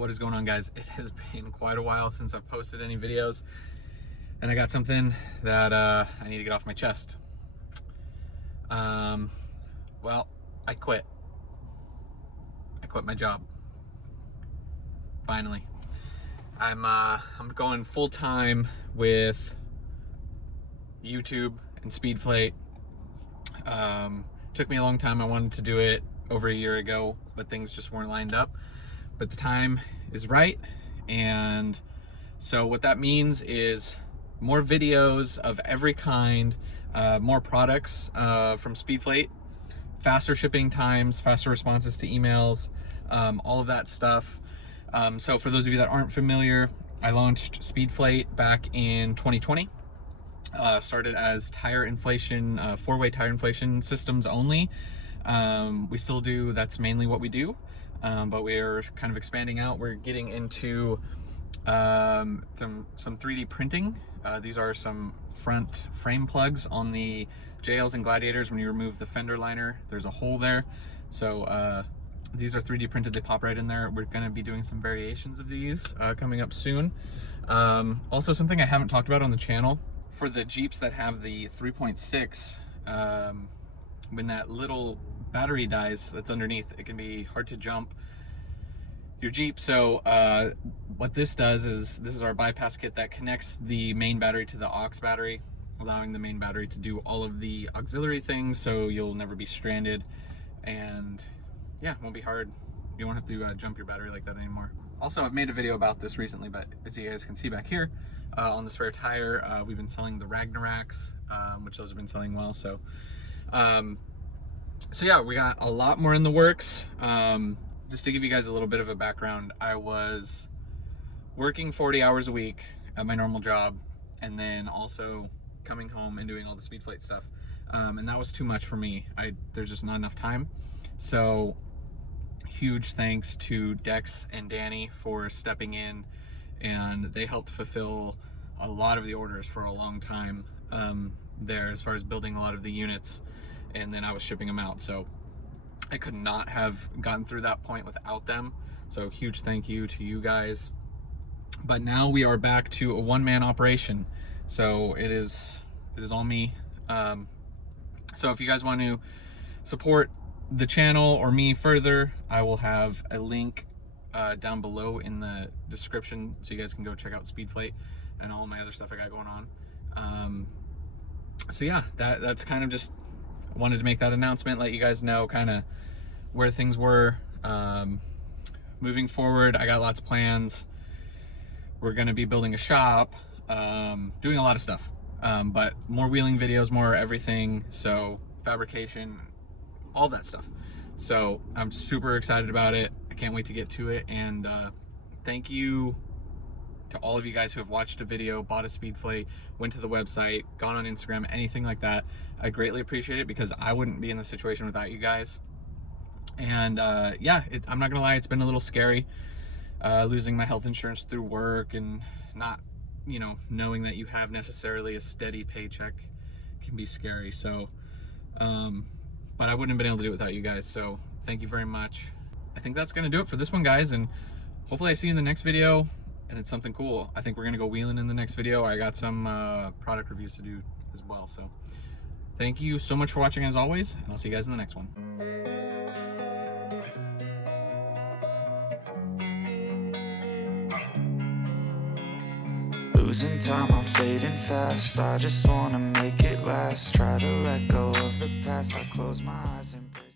What is going on, guys? It has been quite a while since I've posted any videos, and I got something that I need to get off my chest. Well, I quit my job. Finally. I'm going full-time with YouTube and Speedflate. Took me a long time. I wanted to do it over a year ago, but things just weren't lined up. But the time is right, and so what that means is more videos of every kind, more products from Speedflate, faster shipping times, faster responses to emails, all of that stuff. So for those of you that aren't familiar, I launched Speedflate back in 2020. Started as tire inflation, four-way tire inflation systems only. We still do, that's mainly what we do. But we're kind of expanding out. We're getting into some 3D printing. These are some front frame plugs on the JLs and Gladiators. When you remove the fender liner, there's a hole there. So these are 3D printed, they pop right in there. We're gonna be doing some variations of these coming up soon. Also, something I haven't talked about on the channel, for the Jeeps that have the 3.6, when that little battery dies that's underneath, it can be hard to jump your Jeep. So what this does is, this is our bypass kit that connects the main battery to the aux battery, allowing the main battery to do all of the auxiliary things, so you'll never be stranded, and yeah, it won't be hard. You won't have to jump your battery like that anymore. Also, I've made a video about this recently, but as you guys can see back here, on the spare tire, we've been selling the Ragnaraks, which those have been selling well. So yeah, we got a lot more in the works. Just to give you guys a little bit of a background, I was working 40 hours a week at my normal job, and then also coming home and doing all the Speedflate stuff. And that was too much for me. There's just not enough time. So huge thanks to Dex and Danny for stepping in, and they helped fulfill a lot of the orders for a long time there, as far as building a lot of the units, and then I was shipping them out. So I could not have gotten through that point without them. So huge thank you to you guys. But now we are back to a one-man operation. So it is all me. So if you guys want to support the channel or me further, I will have a link down below in the description, so you guys can go check out Speedflate and all my other stuff I got going on. So yeah, that's kind of just, wanted to make that announcement, let you guys know kind of where things were. Moving forward, I got lots of plans. We're going to be building a shop, doing a lot of stuff, but more wheeling videos, more everything, so fabrication, all that stuff. So I'm super excited about it. I can't wait to get to it. And thank you to all of you guys who have watched a video, bought a Speedflate, went to the website, gone on Instagram, anything like that. I greatly appreciate it, because I wouldn't be in this situation without you guys. And yeah, I'm not gonna lie, it's been a little scary, losing my health insurance through work, and not, knowing that you have necessarily a steady paycheck can be scary. So but I wouldn't have been able to do it without you guys, so thank you very much. I think that's gonna do it for this one, guys, and hopefully I see you in the next video, and it's something cool. I think we're gonna go wheeling in the next video. I got some product reviews to do as well. So thank you so much for watching, as always, and I'll see you guys in the next one. Losing time, I'm fading fast. I just wanna make it last. Try to let go of the past. I close my eyes and breathe.